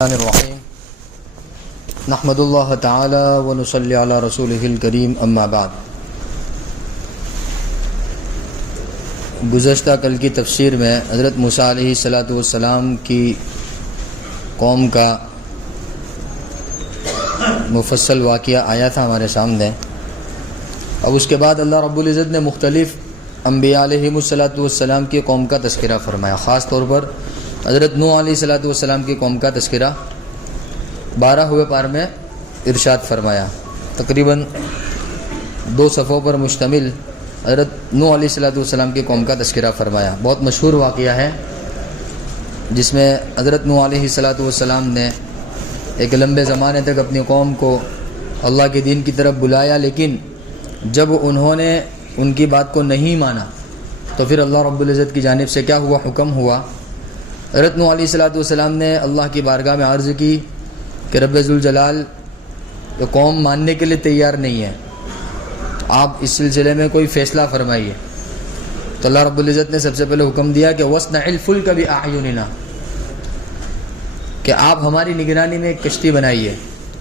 الرحمن الرحیم نحمد اللہ تعالی ونصلی علی رسولہ الکریم اما بعد۔ گزشتہ کل کی تفسیر میں حضرت موسیٰ علیہ السلام کی قوم کا مفصل واقعہ آیا تھا ہمارے سامنے۔ اب اس کے بعد اللہ رب العزت نے مختلف انبیاء علیہ السلام کی قوم کا تذکرہ فرمایا، خاص طور پر حضرت نوح علیہ السلام کی قوم کا تذکرہ 12ویں پار میں ارشاد فرمایا۔ تقریباً 2 صفحوں پر مشتمل حضرت نوح علیہ السلام کی قوم کا تذکرہ فرمایا۔ بہت مشہور واقعہ ہے جس میں حضرت نوح علیہ السلام نے ایک لمبے زمانے تک اپنی قوم کو اللہ کے دین کی طرف بلایا، لیکن جب انہوں نے ان کی بات کو نہیں مانا تو پھر اللہ رب العزت کی جانب سے کیا ہوا، حکم ہوا۔ حضرت نوح علیہ السلام نے اللہ کی بارگاہ میں عرض کی کہ رب ذوالجلال یہ قوم ماننے کے لیے تیار نہیں ہے، آپ اس سلسلے میں کوئی فیصلہ فرمائیے۔ تو اللہ رب العزت نے سب سے پہلے حکم دیا کہ وَاصْنَعِ الْفُلْكَ بِأَعْيُنِنَا، کہ آپ ہماری نگرانی میں ایک کشتی بنائیے،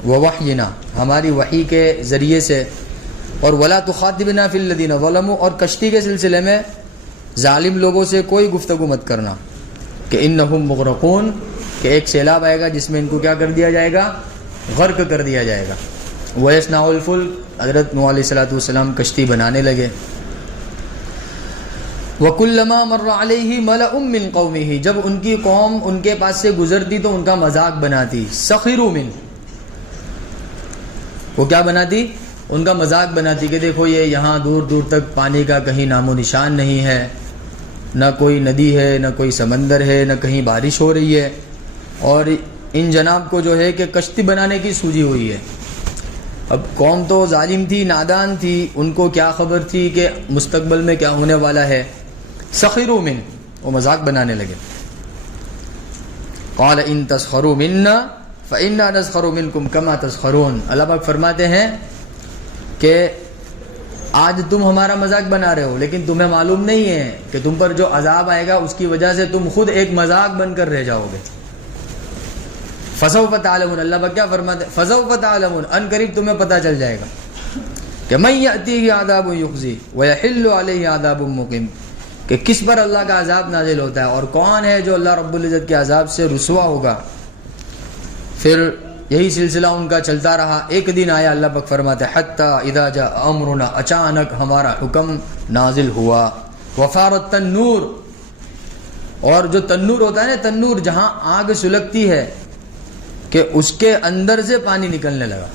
وَوَحْيِنَا، ہماری وحی کے ذریعے سے، اور وَلَا تُخَاطِبْنَا فِي الَّذِينَ ظَلَمُوا، اور کشتی کے سلسلے میں ظالم لوگوں سے کوئی گفتگو مت کرنا کہ انہم مغرقون، کہ ایک سیلاب آئے گا جس میں ان کو کیا کر دیا جائے گا، غرق کر دیا جائے گا۔ وَيَصْنَعُ الْفُلْكَ، حضرت نوح علیہ السلام کشتی بنانے لگے۔ وَكُلَّمَا مَرَّ عَلَيْهِ مَلَأٌ مِّن قَوْمِهِ، جب ان کی قوم ان کے پاس سے گزرتی تو ان کا مذاق بناتی، سَخِرُوا مِنْهُ، وہ کیا بناتی، ان کا مذاق بناتی کہ دیکھو یہ یہاں دور دور تک پانی کا کہیں نام و نشان نہیں ہے، نہ کوئی ندی ہے، نہ کوئی سمندر ہے، نہ کہیں بارش ہو رہی ہے، اور ان جناب کو جو ہے کہ کشتی بنانے کی سوجی ہوئی ہے۔ اب قوم تو ظالم تھی، نادان تھی، ان کو کیا خبر تھی کہ مستقبل میں کیا ہونے والا ہے۔ سخروا من، وہ مذاق بنانے لگے۔ قال ان تسخروا منا فإنا نسخر منکم کما تسخرون، اللہ پاک فرماتے ہیں کہ آج تم ہمارا مذاق بنا رہے ہو، لیکن تمہیں معلوم نہیں ہے کہ تم پر جو عذاب آئے گا اس کی وجہ سے تم خود ایک مذاق بن کر رہ جاؤ گے۔ فسوف تعلمون، اللہ پاک کیا فرماتے ہیں، فسوف تعلمون، ان قریب تمہیں پتہ چل جائے گا کہ من یأتیہ عذاب یخزی ویحل علیہ عذاب مقیم، کہ کس پر اللہ کا عذاب نازل ہوتا ہے اور کون ہے جو اللہ رب العزت کے عذاب سے رسوا ہوگا۔ پھر یہی سلسلہ ان کا چلتا رہا۔ ایک دن آیا، اللہ پاک فرماتے حتی اذا جاء امرنا، اچانک ہمارا حکم نازل ہوا۔ وفارت تنور، اور جو تنور ہوتا ہے نا، تنور جہاں آگ سلگتی ہے کہ اس کے اندر سے پانی نکلنے لگا۔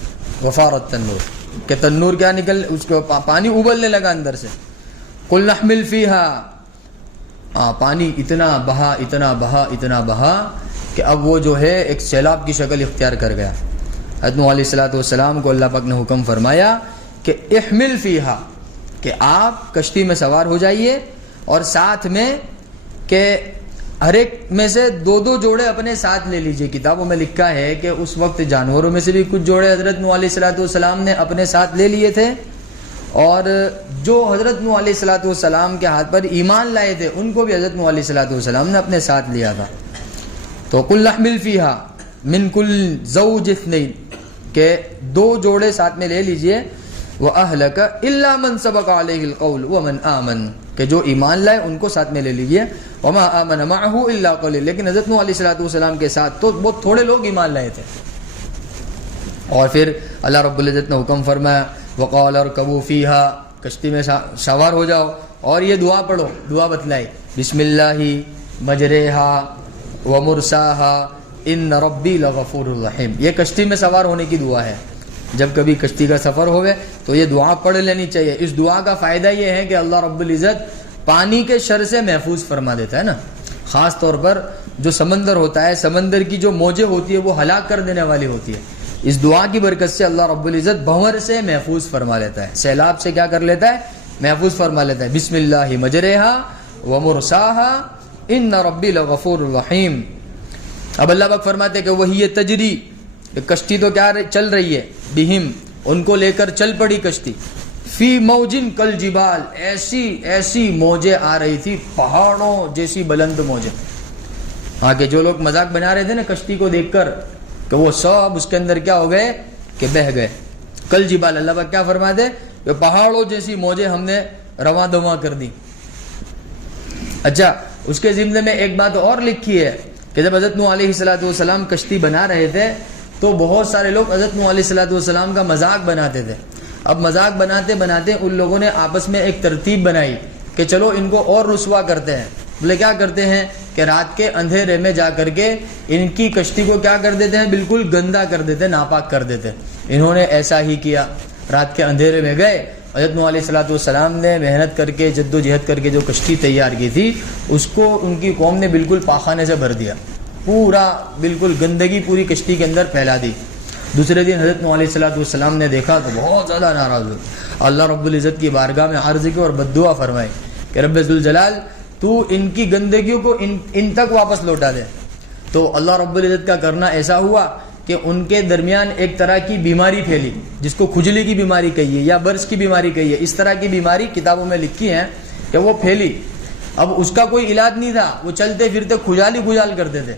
وفارت تنور، کہ تنور کیا نکل، اس کو پانی ابلنے لگا اندر سے۔ قل نحمل فیہا، پانی اتنا بہا اتنا بہا اتنا بہا کہ اب وہ جو ہے ایک سیلاب کی شکل اختیار کر گیا۔ حضرت نوح علیہ السلام کو اللہ پاک نے حکم فرمایا کہ احمل فیہا، کہ آپ کشتی میں سوار ہو جائیے، اور ساتھ میں کہ ہر ایک میں سے 2 جوڑے اپنے ساتھ لے لیجئے۔ کتابوں میں لکھا ہے کہ اس وقت جانوروں میں سے بھی کچھ جوڑے حضرت نوح علیہ السلام نے اپنے ساتھ لے لیے تھے، اور جو حضرت نوح علیہ السلام کے ہاتھ پر ایمان لائے تھے ان کو بھی حضرت نوح علیہ السلام نے اپنے ساتھ لیا تھا۔ تو قل نحمل فیہا من کل زوج اثنین، کہ 2 جوڑے ساتھ میں لے لیجئے۔ وَأَهْلَكَ إِلَّا مَنْ سَبَقَ عَلَيْهِ الْقَوْلُ وَمَنْ آمَنَ، کہ جو ایمان لائے ان کو ساتھ میں لے لیجئے۔ وَمَا آمَنَ مَعَهُ إِلَّا قَلِيلٌ، لیکن حضرت نوح علیہ السلام کے ساتھ تو بہت تھوڑے لوگ ایمان لائے تھے۔ اور پھر اللہ رب العزت نے حکم فرمایا وَقَالَ ارْكَبُوا فِيهَا، کشتی میں سوار ہو جاؤ، اور یہ دعا پڑھو، دعا بتلائی، بسم اللہ مجریہا ومرساہا ان ربی لغفور الرحیم۔ یہ کشتی میں سوار ہونے کی دعا ہے۔ جب کبھی کشتی کا سفر ہوئے تو یہ دعا پڑھ لینی چاہیے۔ اس دعا کا فائدہ یہ ہے کہ اللہ رب العزت پانی کے شر سے محفوظ فرما دیتا ہے نا، خاص طور پر جو سمندر ہوتا ہے، سمندر کی جو موجیں ہوتی ہے وہ ہلاک کر دینے والی ہوتی ہے۔ اس دعا کی برکت سے اللہ رب العزت بھنور سے محفوظ فرما لیتا ہے، سیلاب سے کیا کر لیتا ہے، محفوظ فرما لیتا ہے۔ بسم اللہ مجریہا ومرساہا ان ربی لغفور الرحیم۔ اب اللہ پاک فرماتے ہیں کہ وہی تجری، کشتی تو کیا چل رہی ہے، بہم، ان کو لے کر چل پڑی کشتی، فی موجن کل جبال، ایسی موجیں آ رہی تھی پہاڑوں جیسی بلند موجیں۔ ہاں کہ جو لوگ مذاق بنا رہے تھے نا کشتی کو دیکھ کر کہ وہ سب اس کے اندر کیا ہو گئے کہ بہہ گئے. کل جبال اللہ پاک کیا فرماتے کہ پہاڑوں جیسی موجیں ہم نے رواں دواں کر دی. اچھا اس کے ضمن میں ایک بات اور لکھی ہے کہ جب حضرت نوح علیہ السلام کشتی بنا رہے تھے تو بہت سارے لوگ حضرت نوح علیہ السلام کا مذاق بناتے تھے. اب مذاق بناتے بناتے ان لوگوں نے آپس میں ایک ترتیب بنائی کہ چلو ان کو اور رسوا کرتے ہیں. بولے کیا کرتے ہیں کہ رات کے اندھیرے میں جا کر کے ان کی کشتی کو کیا کر دیتے ہیں, بالکل گندا کر دیتے, ناپاک کر دیتے. انہوں نے ایسا ہی کیا, رات کے اندھیرے میں گئے. حضرت نوح علیہ السلام نے محنت کر کے جد و جہد کر کے جو کشتی تیار کی تھی اس کو ان کی قوم نے بالکل پاخانے سے بھر دیا, پورا بالکل گندگی پوری کشتی کے اندر پھیلا دی. دوسرے دن حضرت نوح علیہ السلام نے دیکھا تو بہت زیادہ ناراض ہوئے. اللہ رب العزت کی بارگاہ میں عرض کی اور بددعا فرمائی کہ رب ذوالجلال تو ان کی گندگیوں کو ان تک واپس لوٹا دے. تو اللہ رب العزت کا کرنا ایسا ہوا کہ ان کے درمیان ایک طرح کی بیماری پھیلی جس کو کھجلی کی بیماری کہیے یا برس کی بیماری کہیے. اس طرح کی بیماری کتابوں میں لکھی ہیں کہ وہ پھیلی. اب اس کا کوئی علاج نہیں تھا, وہ چلتے پھرتے کھجال ہی کھجال کرتے تھے,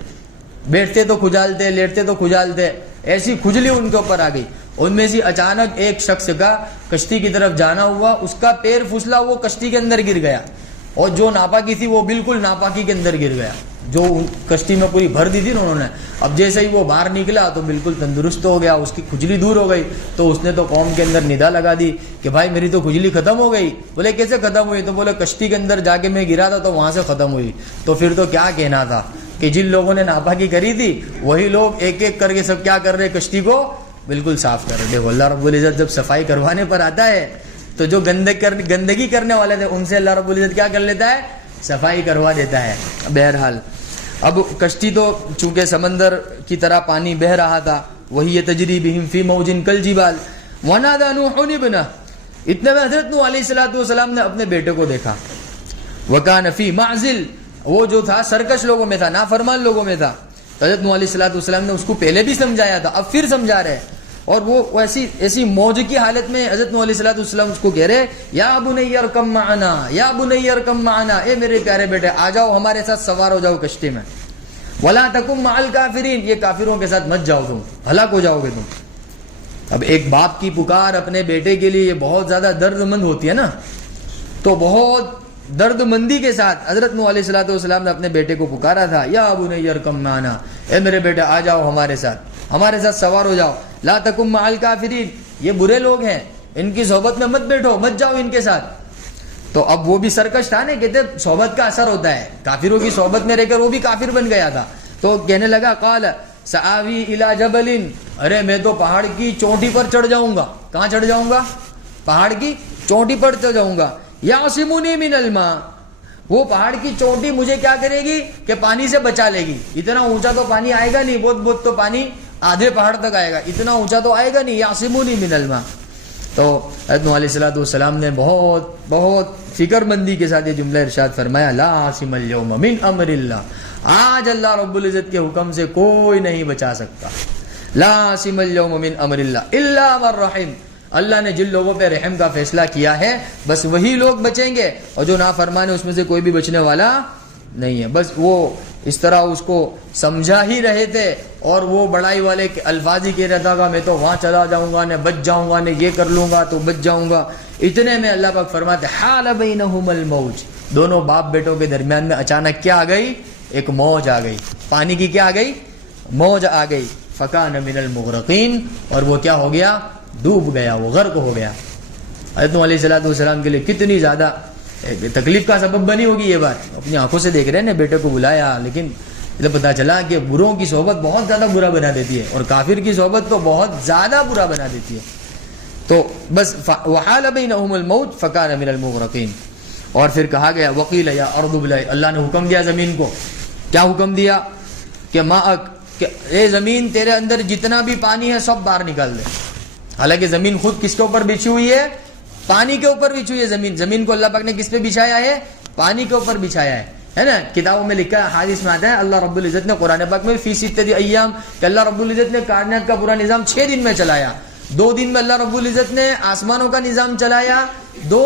بیٹھتے تو کھجالتے, لیٹتے تو کھجالتے, ایسی کھجلی ان کے اوپر آ گئی. ان میں سے اچانک ایک شخص کا کشتی کی طرف جانا ہوا, اس کا پیر پھسلا, وہ کشتی کے اندر گر گیا اور جو ناپاکی تھی وہ بالکل ناپاکی کے اندر گر گیا جو کشتی میں پوری بھر دی تھی نا انہوں نے. اب جیسے ہی وہ باہر نکلا تو بالکل تندرست ہو گیا, اس کی کھجلی دور ہو گئی. تو اس نے تو قوم کے اندر ندا لگا دی کہ بھائی میری تو کھجلی ختم ہو گئی. بولے کیسے ختم ہوئی؟ تو بولے کشتی کے اندر جا کے میں گرا تھا تو وہاں سے ختم ہوئی. تو پھر تو کیا کہنا تھا کہ جن لوگوں نے ناپاکی کری تھی وہی لوگ ایک ایک کر کے سب کیا کر رہے, کشتی کو بالکل صاف کر رہے. دیکھو اللہ رب العزت جب صفائی کروانے پر آتا ہے تو جو گندگی کرنے والے تھے ان سے اللہ رب العزت کیا کر لیتا ہے, صفائی کروا دیتا ہے. بہرحال اب کشتی تو چونکہ سمندر کی طرح پانی بہہ رہا تھا, وہی تجری بہم فی موج کالجبال ونادى نوح ابنہ. اتنے میں حضرت نوح علیہ السلام نے اپنے بیٹے کو دیکھا. وکان فی معزل, وہ جو تھا سرکش لوگوں میں تھا, نافرمان لوگوں میں تھا. تو حضرت نوح علیہ السلام نے اس کو پہلے بھی سمجھایا تھا, اب پھر سمجھا رہے. اور وہ ایسی موج کی حالت میں حضرت نوح علیہ السلام اس کو کہہ رہے یا بنی ارکم معنا, یا بنی ارکم معنا, اے میرے پیارے بیٹے آ جاؤ ہمارے ساتھ سوار ہو جاؤ کشتی میں. ولا تکم مع الکافرین, یہ کافروں کے ساتھ مت جاؤ, تم ہلاک ہو جاؤ گے تم. اب ایک باپ کی پکار اپنے بیٹے کے لیے یہ بہت زیادہ درد مند ہوتی ہے نا, تو بہت درد مندی کے ساتھ حضرت نوح علیہ السلام نے اپنے بیٹے کو پکارا تھا یا بنی ارکم معنا, اے میرے بیٹے آ جاؤ ہمارے ساتھ سوار ہو جاؤ. لا تکم مع الکافرین, یہ برے لوگ ہیں, ان کی صحبت میں مت بیٹھو, مت جاؤ ان کے ساتھ. تو اب وہ بھی سرکش تھا نا, کہتے صحبت کا اثر ہوتا ہے, کافروں کی صحبت میں رہ کر وہ بھی کافر بن گیا تھا. تو کہنے لگا قال سآوی الی جبل, ارے میں تو پہاڑ کی چوٹی پر چڑھ جاؤں گا. کہاں چڑھ جاؤں گا؟ پہاڑ کی چوٹی پر چڑھ جاؤں گا. یعصمنی من الماء, وہ پہاڑ کی چوٹی مجھے کیا کرے گی کہ پانی سے بچا لے گی. اتنا اونچا تو پانی آئے گا نہیں, بہت بہت تو پانی آدھے پہاڑ تک آئے گا, اتنا اونچا تو آئے گا نہیں. یعصمنی من الماء. تو حضرت نوح علیہ السلام نے بہت بہت فکر مندی کے ساتھ یہ جملہ ارشاد فرمایا, لا عاصم اليوم من امر اللہ, آج اللہ رب العزت کے حکم سے کوئی نہیں بچا سکتا. لا عاصم اليوم من امر اللہ الا من رحم, اللہ نے جن لوگوں پہ رحم کا فیصلہ کیا ہے بس وہی لوگ بچیں گے, اور جو نافرمان ہے اس میں سے کوئی بھی بچنے والا نہیں ہے. بس وہ اس طرح اس کو سمجھا ہی رہے تھے, اور وہ بڑائی والے الفاظ ہی کہہ رہا تھا کہ میں تو وہاں چلا جاؤں گا, نے بچ جاؤں گا, نے یہ کر لوں گا تو بچ جاؤں گا. اتنے میں اللہ پاک فرماتے حال بینہم الموج, دونوں باپ بیٹوں کے درمیان میں اچانک کیا آ گئی, ایک موج آ گئی, پانی کی کیا آ گئی, موج آ گئی. فکان من المغرقین, اور وہ کیا ہو گیا, ڈوب گیا, وہ غرق ہو گیا. حضرت علیہ السلام کے لیے کتنی زیادہ تکلیف کا سبب بنی ہوگی یہ بات. اپنی آنکھوں سے دیکھ رہے ہیں نا, بیٹے کو بلایا, لیکن جب پتا چلا کہ بروں کی صحبت بہت زیادہ برا بنا دیتی ہے اور کافر کی صحبت تو بہت زیادہ برا بنا دیتی ہے. تو بس وحال بینہم الموج فکان من المغرقین. اور پھر کہا گیا وقیل یا ارض ابلعی, اللہ نے حکم دیا زمین کو. کیا حکم دیا کہ کہ اے زمین تیرے اندر جتنا بھی پانی ہے سب باہر نکال دے. حالانکہ زمین خود کس کے اوپر بچھی ہوئی ہے, پانی کے اوپر بچھی ہوئی ہے. زمین کو اللہ پاک نے کس پہ بچھایا ہے, پانی کے اوپر بچھایا ہے نا. کتابوں میں لکھا ہے, حدیث میں آتا ہے اللہ رب العزت نے قرآن پاک میں فی ستۃ ایام, کہ اللہ رب العزت نے کائنات کا پورا نظام 6 دن میں چلایا. 2 دن میں اللہ رب العزت نے آسمانوں کا نظام چلایا, 2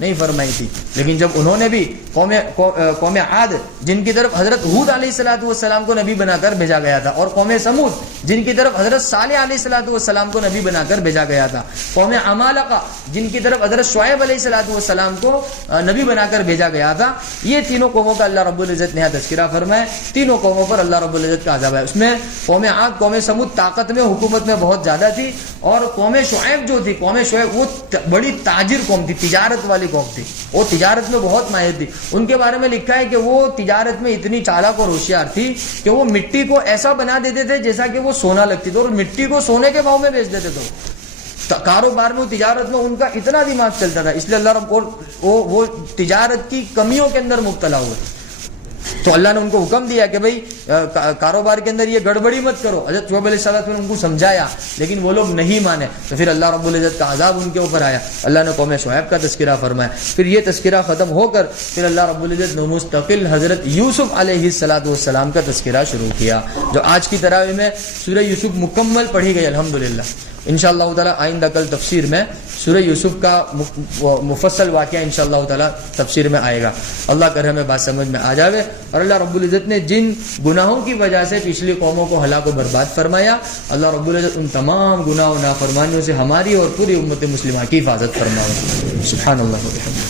نہیں فرمائی تھی. لیکن جب انہوں نے بھی قوم عاد جن کی طرف حضرت ہود علیہ السلام کو نبی بنا کر بھیجا گیا تھا، اور قوم سمود جن کی طرف حضرت صالح علیہ السلام کو نبی بنا کر بھیجا گیا تھا، قوم عمالقہ جن کی طرف حضرت شعیب علیہ السلام کو نبی بنا کر بھیجا گیا تھا، یہ تینوں قوموں کا اللہ رب العزت نے یہاں تذکرہ فرمایا. تینوں قوموں پر اللہ رب العزت کا عذاب ہے. اس میں قوم عاد قوم سمود طاقت میں حکومت میں بہت زیادہ تھی، اور قوم شعیب جو تھی، قوم شعیب وہ بڑی تاجر قوم تھی، تجارت والی قوم تھی، وہ تجارت میں بہت ماہر تھی. ان کے بارے میں لکھا ہے کہ وہ تجارت میں اتنی چالاک اور ہوشیار تھی کہ وہ مٹی کو ایسا بنا دیتے تھے جیسا کہ وہ سونا لگتی تھی، اور مٹی کو سونے کے بھاؤ میں بیچ دیتے تھے. کاروبار میں تجارت میں ان کا اتنا دماغ چلتا تھا، اس لیے اللہ رب وہ تجارت کی کمیوں کے اندر مبتلا ہوئے. تو اللہ نے ان کو حکم دیا کہ بھئی کاروبار کے اندر یہ گڑبڑی مت کرو. حضرت شعیب علیہ السلام نے ان کو سمجھایا لیکن وہ لوگ نہیں مانے، تو پھر اللہ رب العزت کا عذاب ان کے اوپر آیا. اللہ نے قوم شعیب کا تذکرہ فرمایا. پھر یہ تذکرہ ختم ہو کر پھر اللہ رب العزت نے مستقل حضرت یوسف علیہ السلام کا تذکرہ شروع کیا، جو آج کی تراویح میں سورہ یوسف مکمل پڑھی گئی الحمدللہ. انشاءاللہ تعالی آئندہ کل تفسیر میں سورہ یوسف کا مفصل واقعہ انشاءاللہ تعالی تفسیر میں آئے گا. اللہ کرے ہمیں بات سمجھ میں آ جاوے. اور اللہ رب العزت نے جن گناہوں کی وجہ سے پچھلی قوموں کو ہلاک و برباد فرمایا، اللہ رب العزت ان تمام گناہ و نافرمانیوں سے ہماری اور پوری امت مسلمہ کی حفاظت فرمائے. سبحان اللہ.